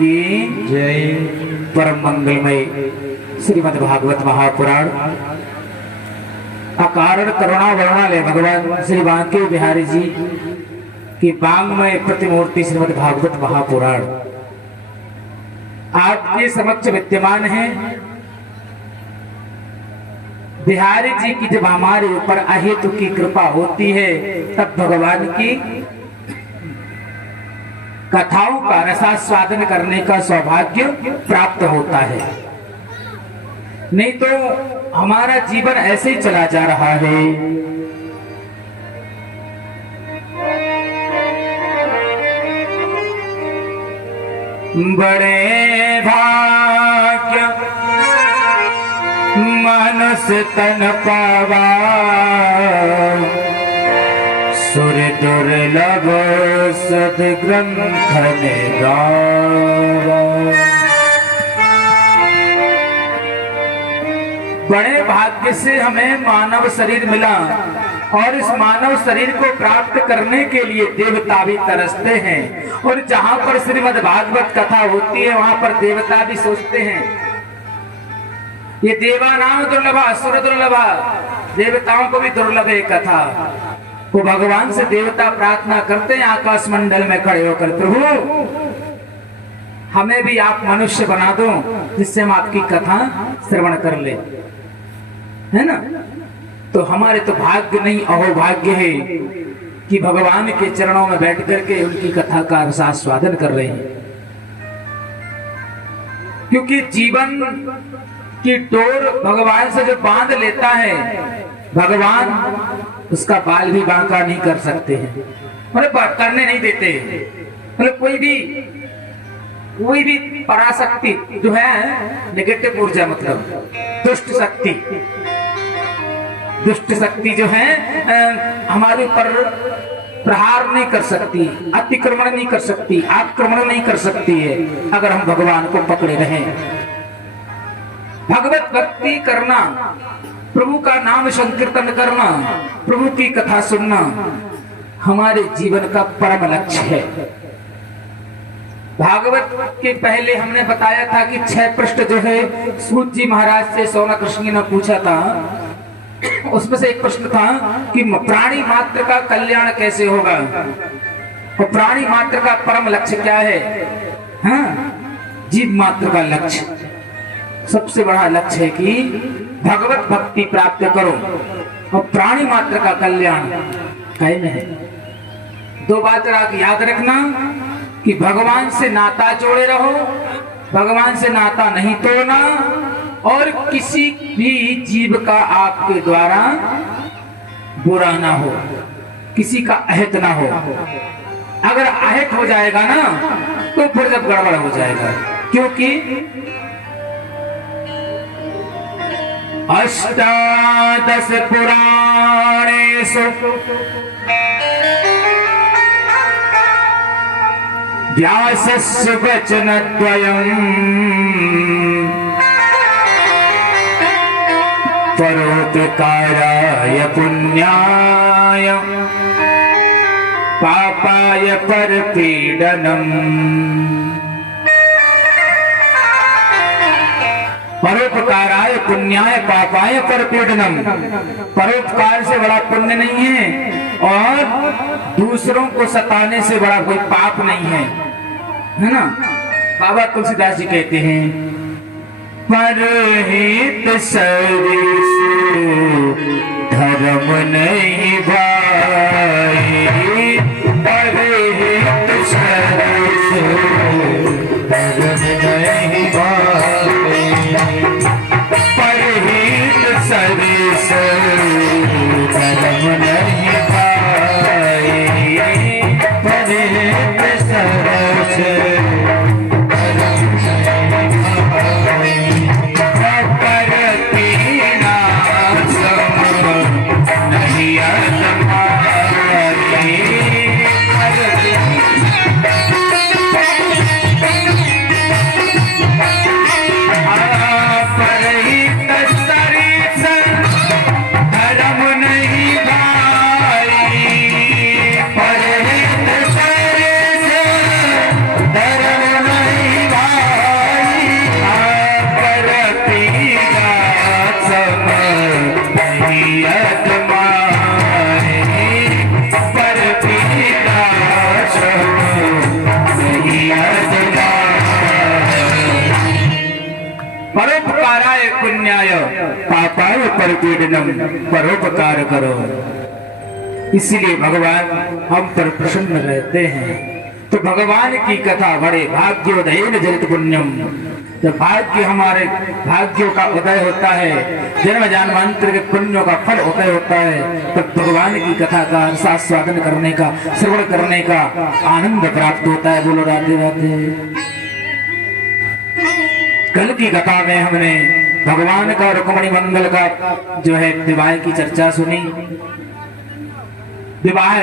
की जय। परम मंगलमय श्रीमद् भागवत महापुराण अकारण करुणा वर्णालय भगवान श्री बांके बिहारी जी की वांग्मय प्रतिमूर्ति श्रीमद् भागवत महापुराण आपके समक्ष विद्यमान है। बिहारी जी की जब हमारे ऊपर अहेतु की कृपा होती है तब भगवान की कथाओं का रसास्वादन करने का सौभाग्य प्राप्त होता है। नहीं तो हमारा जीवन ऐसे ही चला जा रहा है। बड़े भाग्य मनुष्य तन पावा सुर दुर्लभ सद्ग्रंथ गावा। बड़े भाग्य से हमें मानव शरीर मिला और इस मानव शरीर को प्राप्त करने के लिए देवता भी तरसते हैं और जहां पर श्रीमद् भागवत कथा होती है वहां पर देवता भी सोचते हैं ये देवा नाम दुर्लभा सुर दुर्लभा, देवताओं को भी दुर्लभ है कथा। वो भगवान से देवता प्रार्थना करते हैं आकाश मंडल में खड़े होकर, प्रभु हमें भी आप मनुष्य बना दो जिससे हम आपकी कथा श्रवण कर ले, है ना। तो हमारे तो भाग्य नहीं अहोभाग्य है कि भगवान के चरणों में बैठ करके उनकी कथा का रसास्वादन कर रहे हैं। क्योंकि जीवन की डोर भगवान से जो बांध लेता है भगवान उसका बाल भी बांका नहीं कर सकते हैं, मतलब करने नहीं देते। मतलब कोई भी पराशक्ति जो है नेगेटिव ऊर्जा, मतलब दुष्ट शक्ति जो है हमारे ऊपर प्रहार नहीं कर सकती, अतिक्रमण नहीं कर सकती, आक्रमण नहीं कर सकती है अगर हम भगवान को पकड़े रहें। भगवत भक्ति करना, प्रभु का नाम संकीर्तन करना, प्रभु की कथा सुनना हमारे जीवन का परम लक्ष्य है। भागवत के पहले हमने बताया था कि 6 प्रश्न जो है सूत जी महाराज से सौनक ऋषि ने पूछा था। उसमें से एक प्रश्न था कि प्राणी मात्र का कल्याण कैसे होगा और प्राणी मात्र का परम लक्ष्य क्या है। हाँ, जीव मात्र का लक्ष्य सबसे बड़ा लक्ष्य है कि भगवत भक्ति प्राप्त करो और प्राणी मात्र का कल्याण कायम है। 2 बात याद रखना कि भगवान से नाता जोड़े रहो, भगवान से नाता नहीं तोड़ना और किसी भी जीव का आपके द्वारा बुरा ना हो, किसी का अहित ना हो। अगर अहित हो जाएगा ना तो फिर जब गड़बड़ हो जाएगा। क्योंकि अष्टादश पुराणेषु व्यासस्य वचनद्वयम् परोपकाराय पुण्याय पापाय परपीडनम्। परोपकाराय पुण्याय पापाय परपीडनम्, परोपकार से बड़ा पुण्य नहीं है और दूसरों को सताने से बड़ा कोई पाप नहीं है ना। बाबा तुलसीदास जी कहते हैं परहित सरिस धर्म नहीं भाई, परहित सरिस धर्म नहीं भाई, परहित सरिस धर्म नहीं भाई, परहित सरिस नहीं कारुण्याय पापाय परिपीडनम, परोपकार करो। इसलिए भगवान हम पर प्रसन्न रहते हैं। तो भगवान की कथा बड़े भाग्योदयेन जनित पुण्यम, जब भाग्य हमारे भाग्यों का उदय होता है, जन्म जन्मांतर के पुण्यों का फल उदय होता है, तब भगवान की कथा का आस्वादन करने का, श्रवण करने का आनंद प्राप्त होता है। बोलो राधे राधे। कल की कथा में हमने भगवान का रुक्मिणी मंगल का जो है विवाह की चर्चा सुनी। विवाह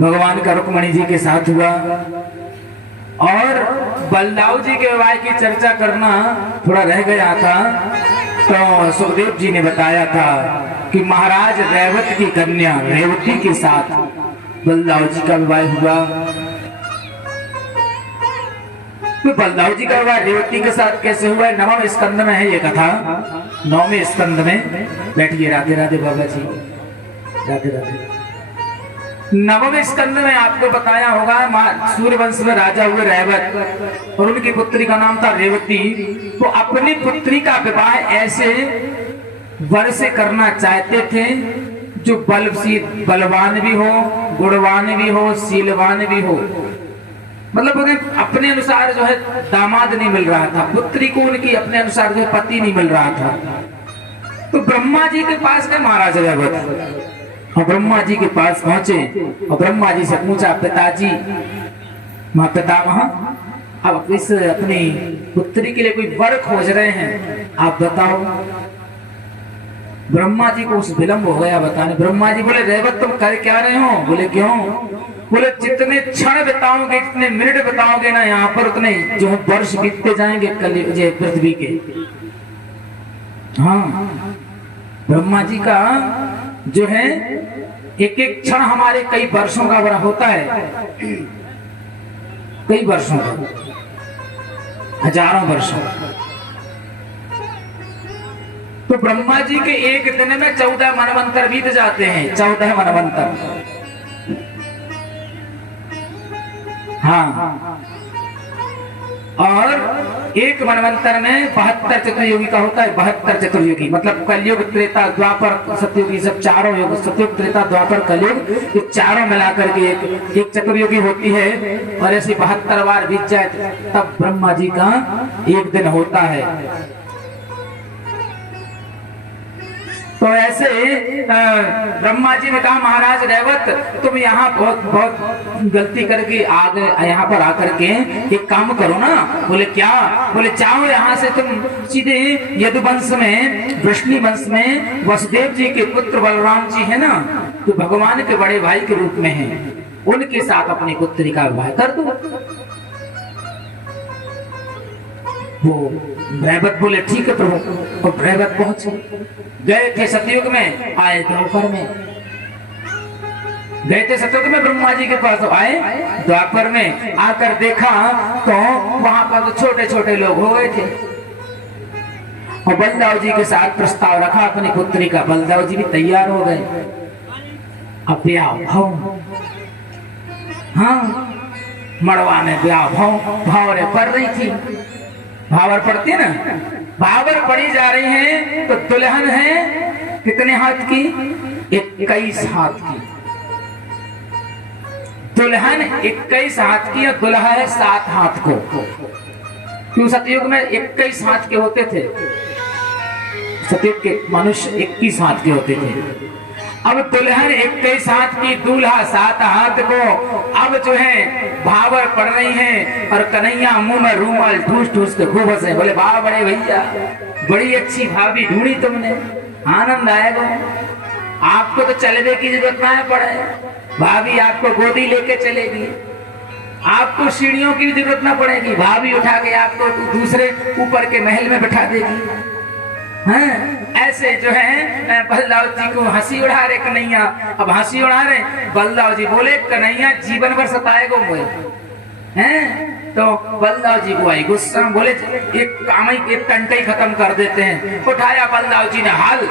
भगवान का रुक्मिणी जी के साथ हुआ और बलदाऊ जी के विवाह की चर्चा करना थोड़ा रह गया था। तो सुखदेव जी ने बताया था कि महाराज रेवत की कन्या रेवती के साथ बलदाऊ जी का विवाह हुआ। तो बलदाऊ जी का विवाह रेवती के साथ कैसे हुआ है, नवम स्कंद में है ये कथा। 9वें स्कंद में बैठिए। राधे राधे बाबा जी, राधे राधे। 9वें स्कंद में आपको बताया होगा सूर्यवंश में राजा हुए रेवत और उनकी पुत्री का नाम था रेवती। तो अपनी पुत्री का विवाह ऐसे वर से करना चाहते थे जो बलवान भी हो, गुणवान भी हो, शीलवान भी हो। मतलब उन्हें अपने अनुसार जो है दामाद नहीं मिल रहा था, पुत्री को उनकी अपने अनुसार जो है पति नहीं मिल रहा था। तो ब्रह्मा जी के पास गए महाराज रेवत और ब्रह्मा जी के पास पहुंचे और ब्रह्मा जी से पूछा, पिताजी पितामह, अब इस अपनी पुत्री के लिए कोई वर खोज रहे हैं, आप बताओ। ब्रह्मा जी को उस विलंब हो गया बताने। ब्रह्मा जी बोले, रेवत तुम कर क्या रहे हो? बोले क्यों? बोले जितने क्षण बिताओगे, जितने मिनट बिताओगे ना यहाँ पर, उतने जो है वर्ष बीतते जाएंगे पृथ्वी के। हाँ, ब्रह्मा जी का जो है एक एक क्षण हमारे कई वर्षों का बड़ा होता है, कई वर्षों का, हजारों वर्षों। तो ब्रह्मा जी के एक दिन में 14 मनवंतर बीत जाते हैं, 14 मनवंतर। हाँ, और एक मनवंतर में 72 चतुर्युगी का होता है। 72 चतुर्युगी मतलब कलयुग, त्रेता, द्वापर, सतयुग, ये सब चारों युग, सतयुग, त्रेता, द्वापर, कलयुग, ये चारों मिलाकर के एक चतुर्युगी होती है। और ऐसे 72 बार बीत जाए तब ब्रह्मा जी का एक दिन होता है। तो ऐसे ब्रह्मा जी ने कहा, महाराज रेवत तुम यहाँ बहुत गलती करके आ गए, यहाँ पर आकर के एक काम करो ना। बोले क्या? बोले चाहो यहाँ से तुम सीधे यदुवंश में, वृष्णि वंश में वसुदेव जी के पुत्र बलराम जी है ना, जो भगवान के बड़े भाई के रूप में हैं, उनके साथ अपनी पुत्री का विवाह कर दो। वो रेवत बोले ठीक है प्रभु। और रेवत पहुंचे, गए थे सतयुग में, आए द्वापर में। गए थे सतयुग में ब्रह्मा जी के पास, आए द्वापर में। आकर देखा तो वहां पर तो छोटे छोटे लोग हो गए थे। और बलदाऊ जी के साथ प्रस्ताव रखा अपनी पुत्री का। बलदाऊ जी भी तैयार हो गए। अब ब्याह भाव, हाँ, मड़वा में ब्याह भावरे पड़ रही थी। भावर पड़ती है ना, भावर पड़ी जा रही है। तो दुल्हन है कितने हाथ की? 21 हाथ की। दुल्हन 21 हाथ की और दुल्हा है 7 हाथ को। क्यों? सतयुग में 21 हाथ के होते थे, सतयुग के मनुष्य 21 हाथ के होते थे। अब दुल्हन 21 हाथ की, दूल्हा 7 हाथ को। अब जो है भावर पड़ रही हैं और कन्हैया मुंह में रूमाल ठूस ठूस के खूब हंसे। बोले वाह बड़े भैया, बड़ी अच्छी भाभी ढूंढी तुमने, आनंद आएगा। आपको तो चलने की जरूरत ना पड़े, भाभी आपको गोदी लेके चलेगी। आपको सीढ़ियों की भी जरूरत ना पड़ेगी, भाभी उठा के आपको दूसरे ऊपर के महल में बैठा देगी। हाँ, ऐसे जो है बलदाऊ जी को हंसी उड़ा रहे कन्हैया। अब हंसी उड़ा रहे, बलदाऊ जी बोले कन्हैया जीवन भर सताएगा मुझे, हैं? तो बलदाऊ जी को आई गुस्सा, बोले एक काम ही, एक टंटे ही खत्म कर देते हैं। उठाया बलदाऊ जी ने हल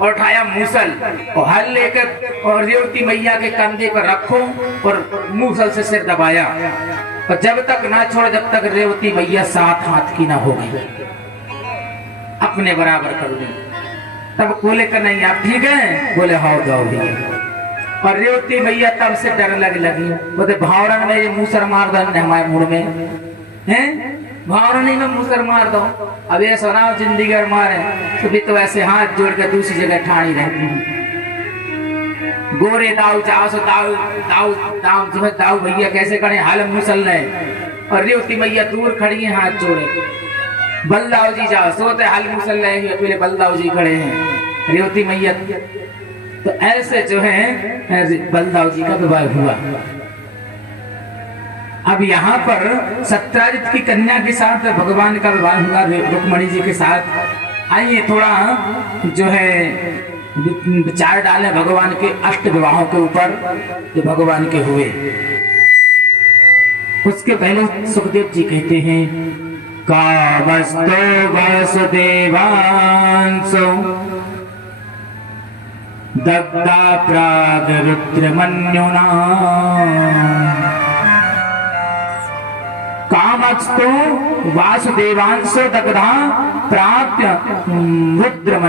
और उठाया मूसल, और हल लेकर और रेवती मैया के कंधे पर रखो और मूसल से सिर दबाया। और जब तक ना छोड़, जब तक रेवती मैया 7 हाथ की ना हो गई। अपने बराबर कर दूं। तब बोले कि नहीं आप ठीक है, बोले हाँ जाओ भैया। और रेवती मैया तब से डर लगी, बोले भावरन में ये मूसर मार दो हमारे मुड़ में हैं, भावरनी में मूसर मार दो। अब ये सुनाओ जिंदगी अगर मारे तो भी तो ऐसे हाथ जोड़ के दूसरी जगह ठाणी रहती है। गोरे दाऊ चाव सो दाऊ दाऊ दाऊ जो है दाऊ भैया कैसे करे हाल मूसल रहे, और रेवती मैया दूर खड़ी है हाथ जोड़े। बलदाऊ जी जाओ सोते हाल मूसल रहे, पहले बलदाऊ जी खड़े हैं, रेवती मैया। तो ऐसे जो है बलदाऊ जी का विवाह हुआ। अब यहाँ पर सत्यजित की कन्या के साथ भगवान का विवाह हुआ रुक्मणी जी के साथ। आइए थोड़ा जो है विचार डालें भगवान के अष्ट विवाहों के ऊपर जो भगवान के हुए। उसके पहले सुखदेव जी कहते हैं कामस्तो वसुदेवांसो दग्धा प्राग रुद्रमन्युना कामस्तो वासुदेवांसो दग्धा प्राप्य रुद्र